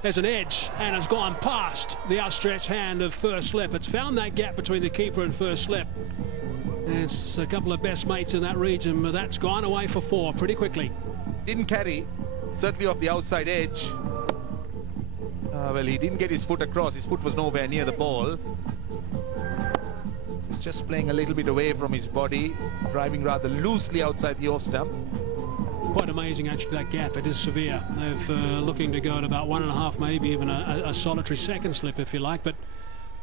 There's an edge, and it's gone past the outstretched hand of First Slip. It's found that gap between the keeper and First Slip. There's a couple of best mates in that region, but that's gone away for 4 pretty quickly. Didn't carry, certainly off the outside edge. Well, he didn't get his foot across. His foot was nowhere near the ball. He's just playing a little bit away from his body, driving rather loosely outside the off stump. Quite amazing, actually, that gap. It is severe. They're looking to go at about 1.5, maybe even a solitary second slip, if you like. But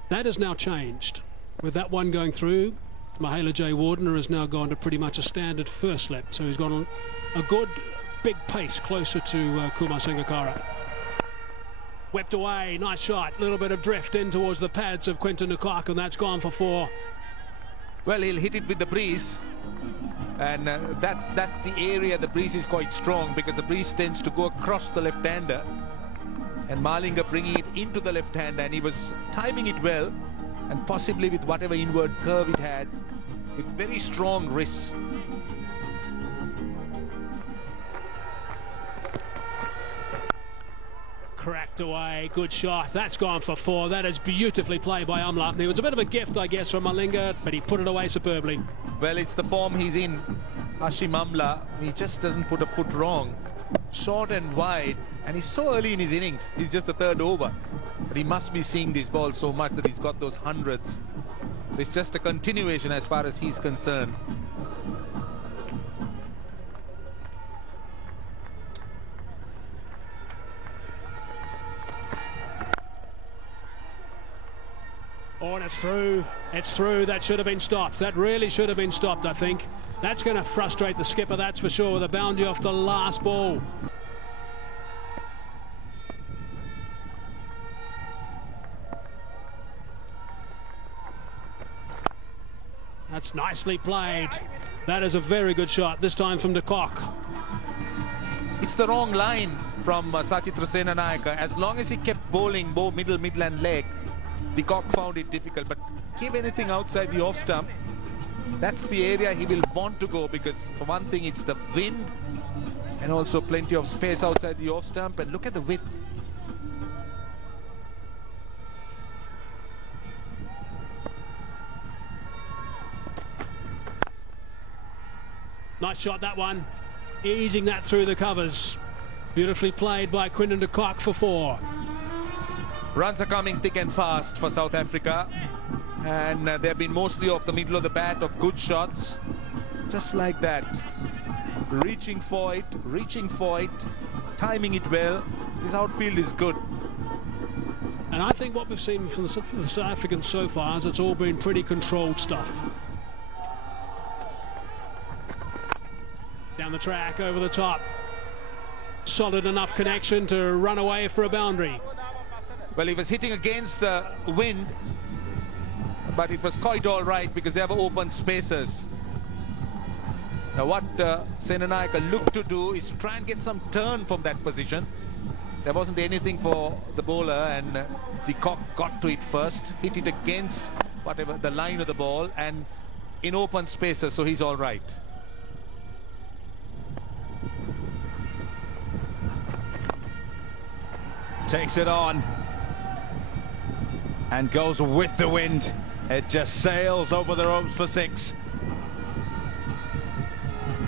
that has now changed. With that one going through, Mahela J. Wardener has now gone to pretty much a standard first slip. So he's gone a good big pace closer to Kumar Sangakkara. Whipped away, nice shot. Little bit of drift in towards the pads of Quinton de Kock, and that's gone for 4. Well, he'll hit it with the breeze. And that's the area the breeze is quite strong, because the breeze tends to go across the left-hander, and Malinga bringing it into the left-hander, and he was timing it well, and possibly with whatever inward curve it had, with very strong wrists. Cracked away, good shot. That's gone for 4. That is beautifully played by Amla. It was a bit of a gift, I guess, from Malinga, but he put it away superbly. Well, it's the form he's in, Hashim Amla. He just doesn't put a foot wrong. Short and wide, and he's so early in his innings. He's just the 3rd over, but he must be seeing this ball so much that he's got those hundreds. It's just a continuation as far as he's concerned. Oh, and it's through. It's through. That should have been stopped. That really should have been stopped, I think. That's going to frustrate the skipper, that's for sure, with a boundary off the last ball. That's nicely played. That is a very good shot, this time from de Kock. It's the wrong line from Sachitra Senanayake. As long as he kept bowling middle and leg, de Kock found it difficult, but give anything outside the off stump, that's the area he will want to go, because for one thing it's the wind and also plenty of space outside the off stump, and look at the width. Nice shot, that one, easing that through the covers. Beautifully played by Quinton de Kock for 4. Runs are coming thick and fast for South Africa, and they've been mostly off the middle of the bat of good shots, just like that, reaching for it, timing it well. This outfield is good. And I think what we've seen from the South Africans so far is it's all been pretty controlled stuff. Down the track, over the top, solid enough connection to run away for a boundary. Well, he was hitting against the wind, but it was quite all right because there were open spaces. Now what Senanayake looked to do is try and get some turn from that position. There wasn't anything for the bowler, and de Kock got to it first, hit it against whatever the line of the ball and in open spaces, so he's all right. Takes it on and goes with the wind. It just sails over the ropes for 6.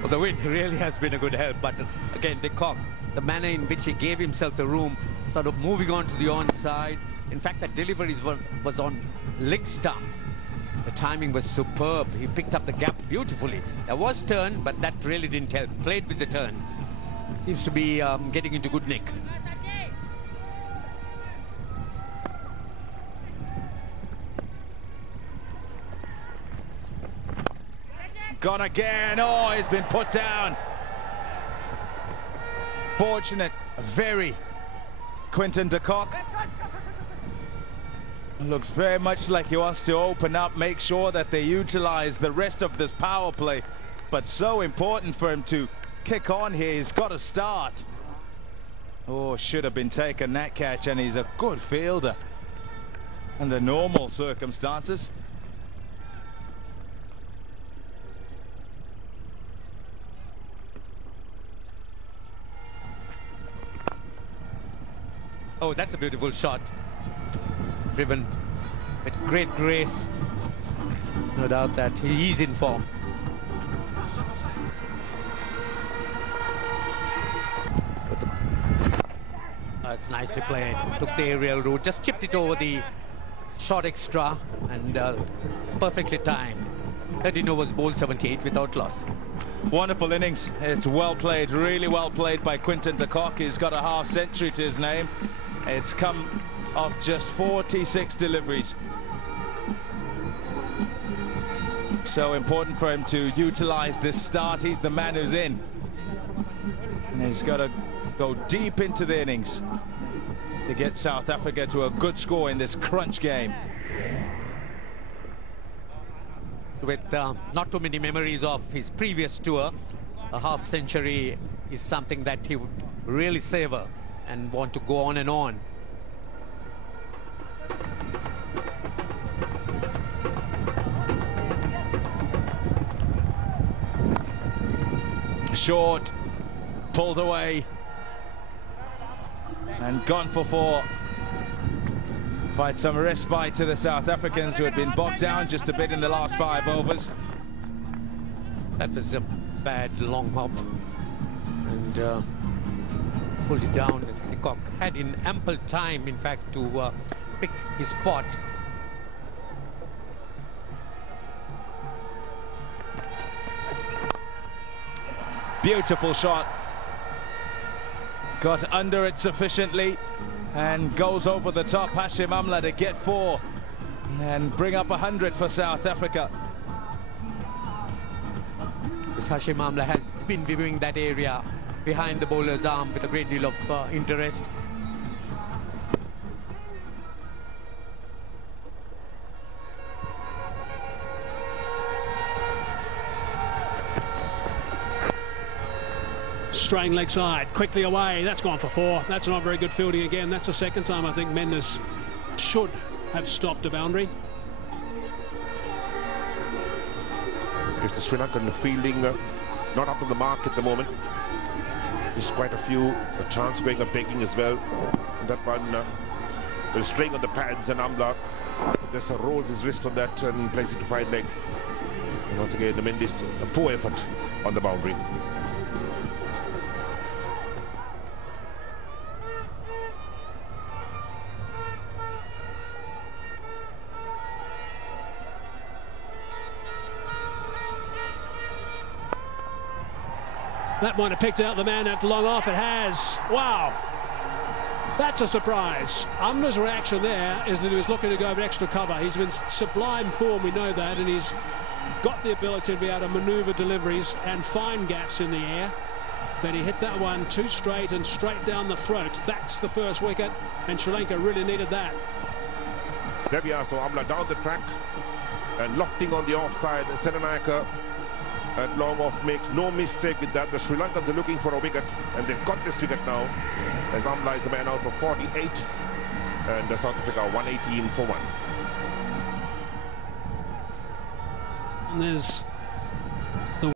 Well, the wind really has been a good help, but again, de Kock, the manner in which he gave himself the room, sort of moving on to the onside. In fact, that delivery was on leg stump. The timing was superb. He picked up the gap beautifully. There was turn, but that really didn't help. Played with the turn. Seems to be getting into good nick. Gone again. Oh, he's been put down. Fortunate, very, Quinton de Kock. Looks very much like he wants to open up, make sure that they utilize the rest of this power play. But so important for him to kick on here. He's got to start. Oh, should have been taken that catch, and he's a good fielder under normal circumstances. Oh, that's a beautiful shot. Driven with great grace. No doubt that he is in form. It's nicely played. Took the aerial route, just chipped it over the short extra, and perfectly timed. 13 overs bowled 78 without loss. Wonderful innings. It's well played, really well played by Quinton de Kock. He's got a half century to his name. It's come off just 46 deliveries. So important for him to utilize this start. He's the man who's in. And he's got to go deep into the innings to get South Africa to a good score in this crunch game. With not too many memories of his previous tour, a half century is something that he would really savor and want to go on and on. Short, pulled away, and gone for 4. Provide some respite to the South Africans, who had been bogged down just a bit in the last 5 overs. That was a bad long hop, and pulled it down. De Kock had in ample time, in fact, to pick his spot. Beautiful shot. Got under it sufficiently and goes over the top. Hashim Amla to get 4 and bring up 100 for South Africa. Hashim Amla has been viewing that area behind the bowler's arm with a great deal of interest. Straying leg side, quickly away. That's gone for 4. That's not very good fielding again. That's the second time I think Mendes should have stopped a boundary. If the Sri Lankan fielding not up to the mark at the moment, there's quite a few chance going of taking as well. And that one will string on the pads, and Amla just rolls his wrist on that and plays it to 5 leg. And once again, the Mendes, a poor effort on the boundary. That might have picked out the man at long off. It has. Wow. That's a surprise. Amla's reaction there is that he was looking to go for extra cover. He's been sublime form, we know that, and he's got the ability to be able to manoeuvre deliveries and find gaps in the air. But he hit that one too straight and straight down the throat. That's the first wicket, and Sri Lanka really needed that. There we are. So Amla down the track and lofting on the offside. Senanayake at long off makes no mistake with that. The Sri Lankans are looking for a wicket, and they've got this wicket now, as Amla is the man out for 48, and South Africa 118 for 1. And there's